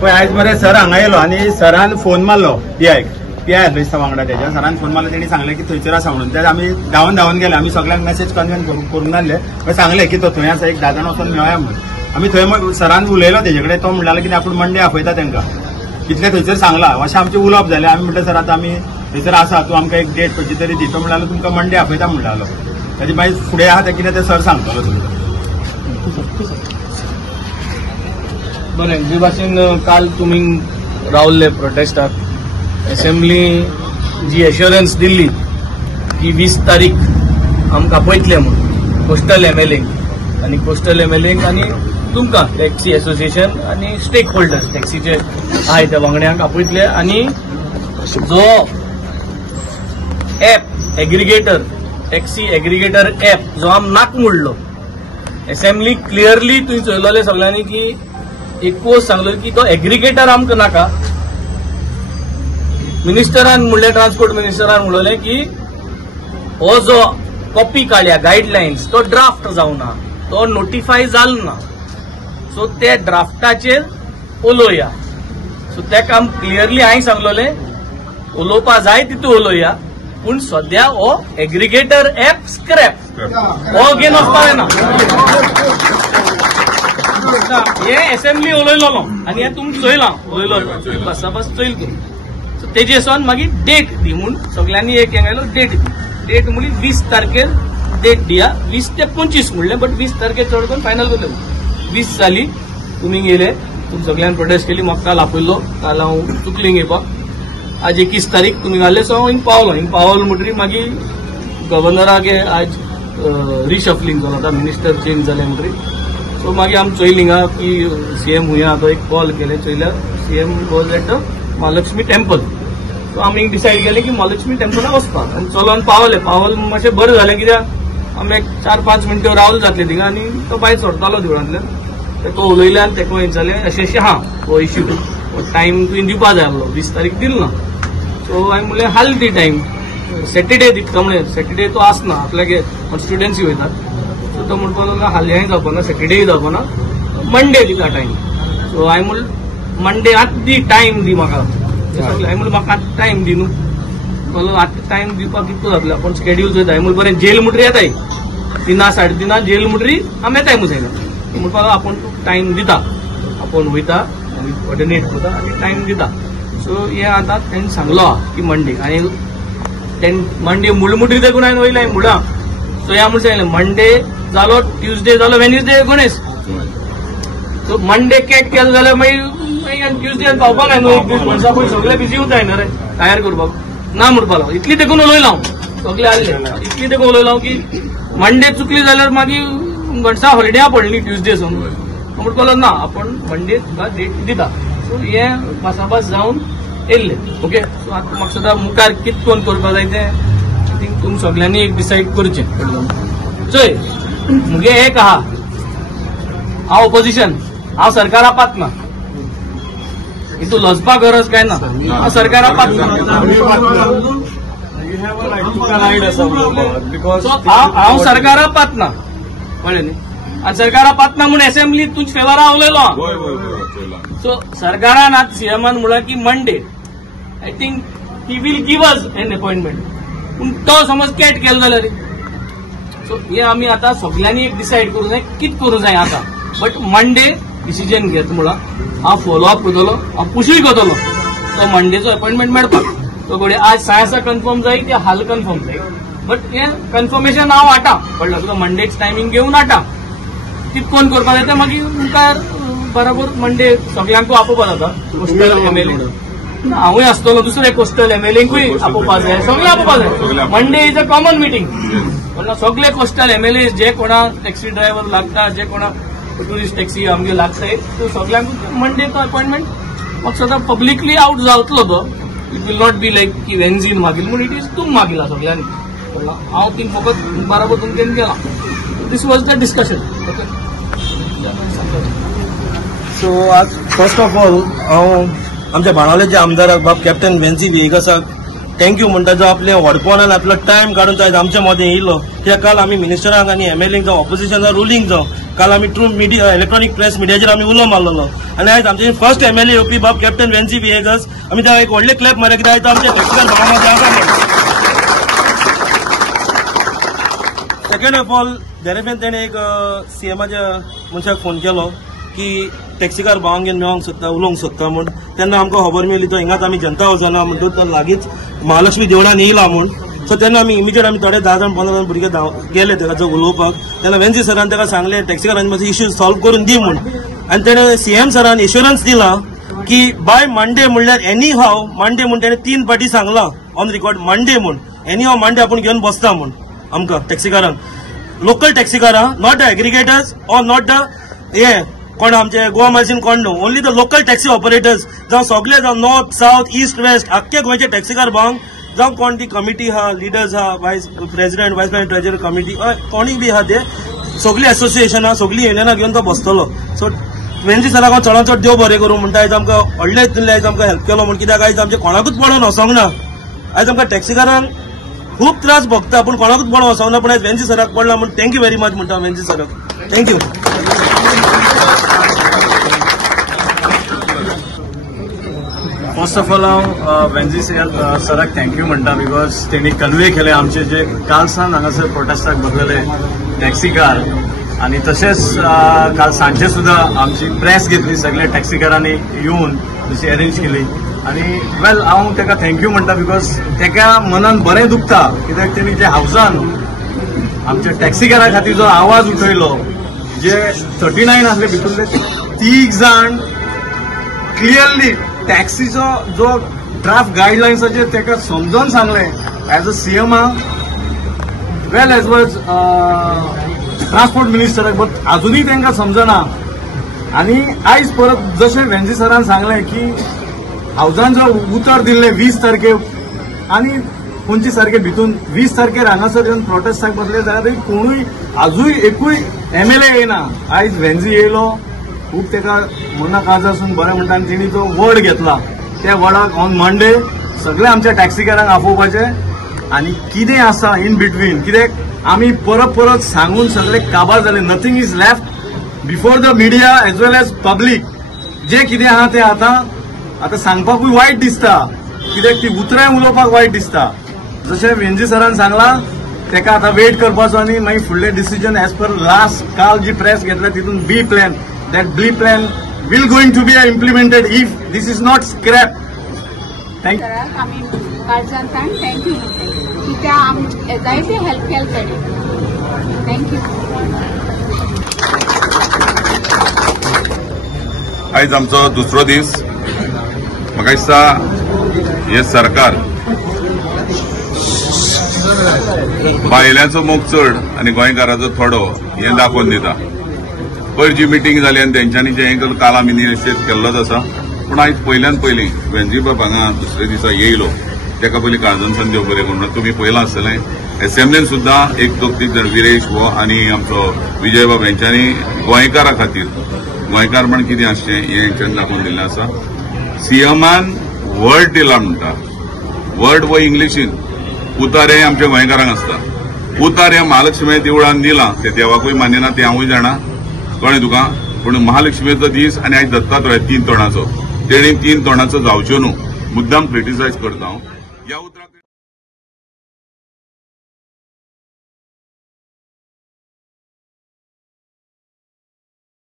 पळय आयज मरे सर हांगा येयलो आनी सरान फोन मारलो पीआयक पीआय आसलो दिसता वांगडा तेज्या. सरान फोन मारलो, तेणी सांगलें की थंयसर आसा म्हणून. तें आमी धांवन गेले. आमी सगळ्यांक मेसेज कन्वेन करून नासले. मागीर सांगलें की तो थंय आसा, एक 10 जाण वचून मेळया म्हणून. आमी थंय सरान उलयलो तेजे कडेन. तो म्हणटालो की आपूण मंडे आपयता तांकां, कितले थंयसर सांगला. अशें आमचें उलोवप जालें. आमी म्हणलें सर आतां आमी थंयसर आसा, तूं आमकां एक डेट खंयची तरी दी. तो म्हणटालो तुमकां मंडे आपयता म्हणटालो. ताजे मागीर फुडें आहा तें कितें तें सर सांगतलो तुमकां. बरें, जे भाशेन काल तुमी रावल्ले प्रोटेस्टाक, असेंब्ली जी एश्युरन्स दिल्ली की 20 तारीख आमकां आपयतले म्हणून कोस्टल एमएलए आनी कोस्टल एमएलए आनी तुमकां टॅक्सी एसोसिएशन आनी स्टेक होल्डर्स टॅक्सीचे आहाय त्या वांगड्यांक आपयतले. आनी जो app aggregator taxi aggregator app जो आम नाक म्हणलो, असेंब्ली क्लियरली तुवें चयलोले सगळ्यांनी की एकूच सांगलो की तो एग्रिगेटर आमकां नाका. मिनिस्टरान म्हणलें, ट्रान्सपोर्ट मिनिस्टरान म्हणलें की हो जो कॉपी काडल्या गायडलायन्स तो ड्राफ्ट जावना, तो नोटिफाय जालो ना. सो ते ड्राफ्टाचेर उलोवया. सो तेका आम क्लियरली हांवें सांगलोलें उलोवपा जाय तितू उलोवया, पूण सद्या हो एग्रिगेटर ऍप स्क्रॅप हो घेवन वचपाक ना. हे असेंब्ली उलयलो आनी हे तुमकां चोयलां उलयलो बस चोयल करून. सो तेजे सोन मागीर डेट दी म्हूण सगळ्यांनी एक हेंगयलो डेट म्हणली 20 तारखेर डेट दिया. 20 ते 25 म्हणलें, बट 20 तारखेर चड करून फायनल करलें. 20 जाली, तुमी गेले, तुमी सगळ्यांनी प्रोटेस्ट केली. म्हाका काल आपयलो, काल हांव चुकलीं येवपाक. आज 21 तारीख तुमी घाल्ले. सो हांव हिंग पावलो म्हणटरी मागीर गव्हर्नराक आज रिशफलिंग जालो, आतां मिनिस्टर चेंज जाले म्हणटरी. सो मागीर आमी चोयलीं की सीएम हुया. तो एक कॉल केले, चोयल्यार CM was at Mahalaxmi temple. So आमी डिसायड केलें की महालक्ष्मी टेम्पलाक वचपाक. आनी चलोन पावले मातशें बरें जालें, कित्याक आमी एक 4-5 मिनटां रावले जातले थिंगा. आनी तो भायर सरतालो देवळांतल्यान. तेका उलयले आनी तेका विचारलें अशें हा हो इश्यू, टायम तुवें दिवपा जाय आसलो, 20 तारीख दिलो ना. सो हांवें म्हणलें हाल ती टायम, सॅटर्डे दिता म्हणलें. सॅटर्डे तो आसना, आपल्यागे स्टुडंट्स वयता. सो तो म्हणपाक लागलो हाल्याय जावपा ना, सॅटर्डेय जावपा ना, मंडे दिता टायम. सो हांवें म्हणलें मंडे आतां दी, टायम दी म्हाका. हांवें म्हणलें म्हाका आतां टायम दी न्हू. म्हणलो आतां टायम दिवपाक कितलो जातलो, आपूण स्केड्यूल चोयता. हांवें म्हणलें बरें जेल म्हणटरी येताय 3-3:30 जेल म्हणटरी आमी येताय मुसायला. म्हणपाक आपूण टायम दिता, आपूण वयता आनी कोऑर्डिनेट करता आनी टायम दिता. सो हे आतां तेणें सांगलो की मंडे. आनी तेणें मंडे म्हणटरी देखून हांवें वयलें मुडा. सो ह्या म्हणून सांगलें मंडे जालो, ट्युजडे जालो, Wednesday Ganesh. So Monday cut केलो जाल्यार मागीर ट्युजडे पावपाक जाय न्हू. मनशा पळय सगळे बिजी उरताय न्हू रे तयार करपाक. ना म्हणपाक लागलो. इतली देखून उलयलो हांव, सगळे आसले इतली देखून उलयलो हांव की मंडे चुकली जाल्यार मागीर गणसा हॉलिडे पडली ट्युजडे सोन. म्हणपाक लागलो ना, आपूण मंडे तुका डेट दिता. सो हे भासाभास जावन येयल्ले. ओके. सो आतां म्हाका सद्या मुखार कितें कोण करपाक जाय तें थिंक तुमी सगळ्यांनी एक डिसायड करचें. चोय मुगे एक आहा, हांव ओपोजिशन, हांव सरकाराक पातना. हितू लजपाक गरज काय ना. हांव सरकाराक पातना. हांव सरकाराक पातना, कळ्ळें न्ही. आनी सरकाराक पातना म्हूण असेंब्ली तुमच्या फेवरा उलयलो. सो सरकारान आतां सीएमान म्हणलां की Monday I think he will give us an appointment. पूण तो समज कॅट केलो जाल्यार. सो हे आमी आतां सगळ्यांनी एक डिसायड करूं जाय कितें करूं जाय आतां. बट मंडे डिसिजन घेत म्हणून हांव फॉलोअप करतलो, हांव पुशूय करतलो तो मंडेचो अपॉइंटमेंट मेळपाक. तो घडये आज सायन्सा कन्फर्म जाय ते हाल कन्फर्म जाय. बट हे कन्फर्मेशन हांव हाडटा, कळ्ळें तुका. मंडेच टायमींग घेवन हाडटा. कितें कोण करपाक जाय तें मागीर मुखार बरोबर मंडे सगळ्यांकूय आपोवपा जाता. कोस्टल एमएलए हांवूय आसतलो, दुसरे कोस्टल एमएलएंकूय आपोवपा जाय, सगळे आपोवपा जाय. Monday is a common meeting. सगळे कोस्टल एमएलए जे कोणा टॅक्सी ड्रायव्हर लागता, जे कोणा टुरिस्ट टॅक्सी आमगे लागताय, तो सगळ्यांक मंडे तो अपॉइंटमेंट म्हाका सद्या पब्लिकली आउट जातलो तो. It will not be like की वेन्झीन मागील म्हूण इट इज तुम मागिला सगळ्यांनी. हांव ती फकत बरोबर तुमच्यान केला. This was the discussion. So आज फर्स्ट ऑफ ऑल हांव आमच्या बाणावलेच्या आमदाराक बाब कॅप्टन वेन्झी वेगासाक थँक्यू म्हणटा जो आपले व्हडपणान आपलो टायम काढून आयज आमच्या मदें येयलो कित्याक काल आमी मिनिस्टरांक आनी MLAंक जावं ऑपोजिशन रुलींग जावं काल आमी ट्रू मिडिया इलेक्ट्रॉनिक प्रेस मिडियाचेर आमी उलो मारलेलो आनी आयज आमचे फर्स्ट MLA येवपी बाब कॅप्टन वेन्सी विएगस आमी त्या एक व्हडले क्लॅप मारया कित्याक आयज आमचे टॅक्सिकार भावांमध्ये सेकंड ऑफ ऑल देरेफेन तेणे एक सीएमाच्या मनशाक फोन केलो की टॅक्सिकार भावांक घेवन मेळोंक सोदता उलोवंक सोदता म्हूण तेन्ना आमकां खबर मेळ्ळी तो हिंगाच आमी जनता हावसाना म्हणटूच लागींच महालक्ष्मी देवळान येयला म्हूण सो तेन्ना आमी इमिजिएट आमी थोडे 10 जाण 15 जाण भुरगे गेले तेका उलोवपाक तेन्ना वेन्सी सरान तेका सांगलें टॅक्सिकारांचे मातशे इश्यूज सॉल्व करून दी म्हूण आनी तेणे CM सरान एश्युरन्स दिला की बाय मंडे म्हणल्यार एनी हाव मंडे म्हूण तेणे 3 फावटी सांगला ऑन रिकॉर्ड मंडे म्हूण एनी हाव मंडे आपूण घेवन बसता म्हूण आमकां टॅक्सिकारांक लोकल टॅक्सिकारां not the aggregators or not the हे कोण आमचे गोवा मार्जिन कोण न्हू only the local taxi operators जावं सगळे जावं नॉर्थ साउथ ईस्ट वेस्ट आख्खे गोंयचे टॅक्सिकार भावांक जावं कोण ती कमिटी आहा लिडर्स आहा वायस प्रेसिडेंट ट्रेजरी कमिटी कोणीय बी आहा ते सगळी एसोसिएशनां सगळी युनियनां घेवन तो बसतलो सो वेन्सी सराक हांव चडांत चड देव बरें करूं म्हणटा आयज आमकां व्हडले हितूंतले आयज आमकां हेल्प केलो म्हूण कित्याक आयज आमचे कोणाकूच पडोवन वचोंक ना आयज आमकां टॅक्सिकारांक खूब त्रास भोगता पूण कोणाकूच पडोवन वचोंक ना पूण आयज वेन्सी सराक पडला म्हूण थँक्यू व्हेरी मच म्हणटा वेन्सी सराक थँक्यू फर्स्ट ऑफ ऑल हांव वेन्सी सराक थँक्यू म्हणटा बिकॉज तेणी कन्वे केले आमचे जे काल सान हांगासर प्रोटेस्टाक बसलेले टॅक्सीकार आणि तशेंच काल सांजे सुद्धा आमची प्रेस घेतली सगळे टॅक्सीकारांनी येवन तशी अरेंज केली आणि वेल हांव ताका थँक्यू म्हणटा बिकॉज ताका मनान बरें दुखता कित्याक तेणी जे हावसान आमच्या टॅक्सीकारां खातीर जो आवाज उठयलो जे 39 आसले भितूरले 3 जाण क्लियरली टॅक्सीचो जो ड्राफ्ट गायडलायन्साचे ताका समजोन सांगले as a CM well as was transport मिनिस्टराक बट अजूनही तांकां समजना आणि आयज परत जशें वेन्सी सरान सांगलें की हावसान जो उतर दिल्ले 20 तारखेर आणि 25 तारखे भितून 20 तारखेर हांगासर जेन्ना प्रोटेस्टाक बसले जाल्यार कोणूय आजूय एकूय MLA येना आयज वेन्सी येयलो खूब ताका मना काज आसून बरें म्हणटा आनी तेणी जो वर्ड घेतला त्या वर्डाक ऑन मंडे सगळे आमच्या टॅक्सीकारांक आपोवपाचे आणि कितें आसा इन बिटवीन कित्याक आमी परत परत सांगून सगळे काबार जाले nothing is left before the media as well as public जे कितें आहा तें आतां सांगपाकूय वायट दिसता कित्याक ती उतराय उलोवपाक वायट दिसता जशें वेन्सी सरान सांगला ताका आतां वेट करपाचो आनी मागीर फुडले डिसिजन एज पर लास्ट काल जी प्रेस घेतल्या तितून B plan that B plan will going to be implemented if this is not scrapped. Thank you. आम्ही काळजांतल्यान थँक्यू कित्याक आमचे जायते हेल्प केले तेणी थँक्यू. आयज आमचो दुसरो दीस म्हाका दिसता हे सरकार बायलांचो मोग चड आनी गोंयकाराचो थोडो हें दाखोवन दिता पयर जी मिटींग जाली आनी तेंच्यांनी जे हें केलें काल आमी निश्चित केल्लोच आसा पूण आयज पयल्यान पयलीं वेन्सी बाब हांगा दुसरे दिसा येयलो तेका पयलीं काळजांतल्यान देव बरें करूं तुमी पयलां आसतलें एसेंब्लीन सुद्दां एक 2-3 जाण विरेश वो आनी आमचो विजय बाब हेंच्यांनी गोंयकारा खातीर गोंयकार म्हण कितें आसचें हें हेंच्यांनी दाखोवन दिल्लें आसा CMान वर्ड दिला म्हणटा वर्ड वो इंग्लिशीन उतार हें आमच्या गोंयकारांक आसता उतार हें महालक्ष्मी देवळान दिलां तें देवाकूय मान्य ना तें हांवूय जाणा कळ्ळें तुका पूण महालक्ष्मीचो दीस आनी आयज दत्तात्रय 3 तोणाचो तेणी 3 तोणाचो जावच्यो न्हू मुद्दाम क्रिटिसायज करता हांव